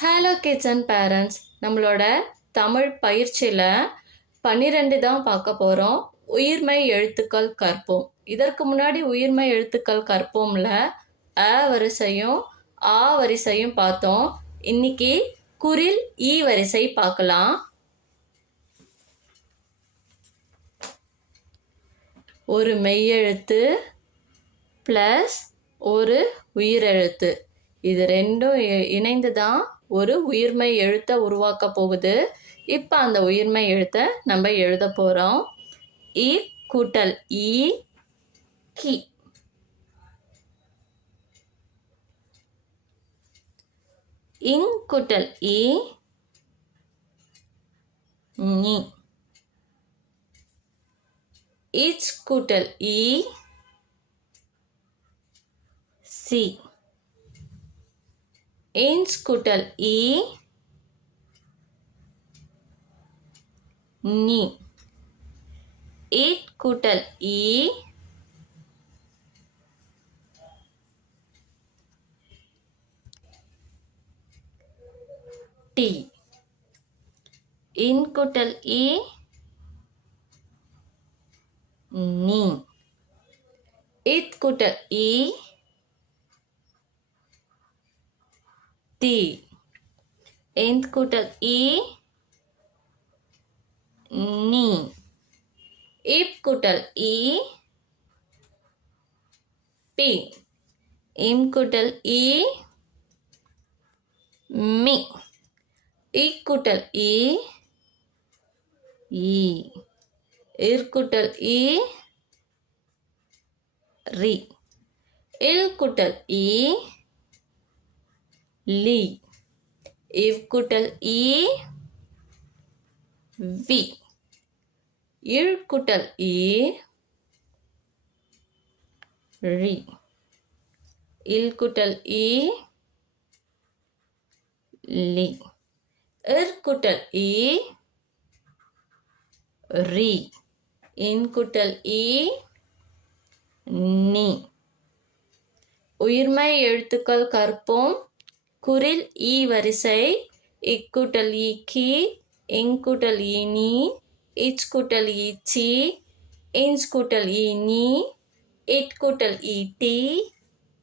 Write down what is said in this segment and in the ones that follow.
Hello kids and parents, நம்மளோட தமிழ் பயிற்சியில் 12 தான் பார்க்க போகிறோம். உயிர்மை எழுத்துக்கள் கற்போம். இதற்கு முன்னாடி உயிர்மை எழுத்துக்கள் கற்போம்ல அ வரிசையும் ஆ வரிசையும் பார்த்தோம். இன்னைக்கு குரில் ஈ வரிசை பார்க்கலாம். ஒரு மெய்யெழுத்து ப்ளஸ் ஒரு உயிரெழுத்து, இது ரெண்டும் இணைந்து தான் ஒரு உயிர்மை எழுத்தை உருவாக்க போகுது. இப்போ அந்த உயிர்மை எழுத்தை நம்ம எழுத போகிறோம். இ கூட்டல் ஈ கி. இங் கூட்டல் ஈ ஞி. இச் கூட்டல் ஈ சி. இன்ச் கூட்டல் ஈ நீ. ஈட் கூட்டல் ஈ டி. இன் கூட்டல் ஈ நீ. இத் கூட்டல் ஈ தி. இந்த் கூட்டல் ஈ நீ. இப் கூட்டல் ஈ பி. இம் கூட்டல் ஈ மி. இக் கூட்டல் ஈ ஈ. இர் கூட்டல் ஈ ரி. இல் கூட்டல் ஈ லி. இவ் கூட்டல் ஈ வி. இழ் கூட்டல் ஈ ரி. இல் கூட்டல் ஈ லி. இர் கூட்டல் ஈ ரி. இன் கூட்டல் ஈ நீ. உயிர்மை எழுத்துக்கள் கற்போம். குரில் ஈ வரிசை. இக்கூட்டல் ஈ கி. இங்கூட்டல் ஈ நீ. இச் கூட்டல் ஈ சி. இன்ச் கூட்டல் ஈ நீ. இட் கூட்டல் ஈ டி.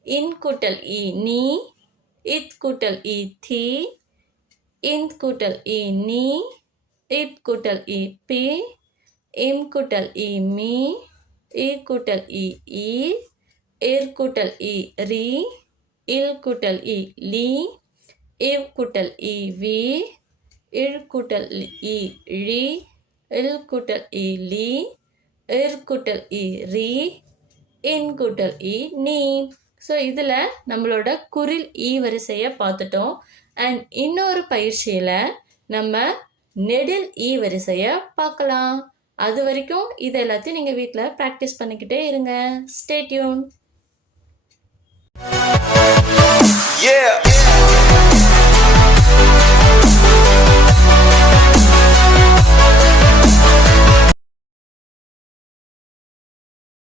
இன் கூட்டல் ஈ நீ. இத் கூட்டல் ஈ தி. இந்த் கூட்டல் ஈ நீ. இப் கூட்டல் ஈ பி. இம் கூட்டல் ஈ மீ. இ கூட்டல் ஈ ஈ. இர் கூட்டல் ஈ ரி. இல் கூட்டல் ஈ லி. இவ் கூட்டல் ஈ வி. இழ் கூட்டல் ஈ ழி. இல் கூட்டல் ஈ லி. இர் கூட்டல் ஈ ரி. இன் கூட்டல் ஈ நீ. ஸோ இதில் நம்மளோட குரில் ஈ வரிசையை பார்த்துட்டோம். அண்ட் இன்னொரு பயிற்சியில் நம்ம நெடில் ஈ வரிசையை பார்க்கலாம். அது வரைக்கும் இது எல்லாத்தையும் நீங்கள் வீட்டில் ப்ராக்டிஸ் பண்ணிக்கிட்டே இருங்க. Stay tune.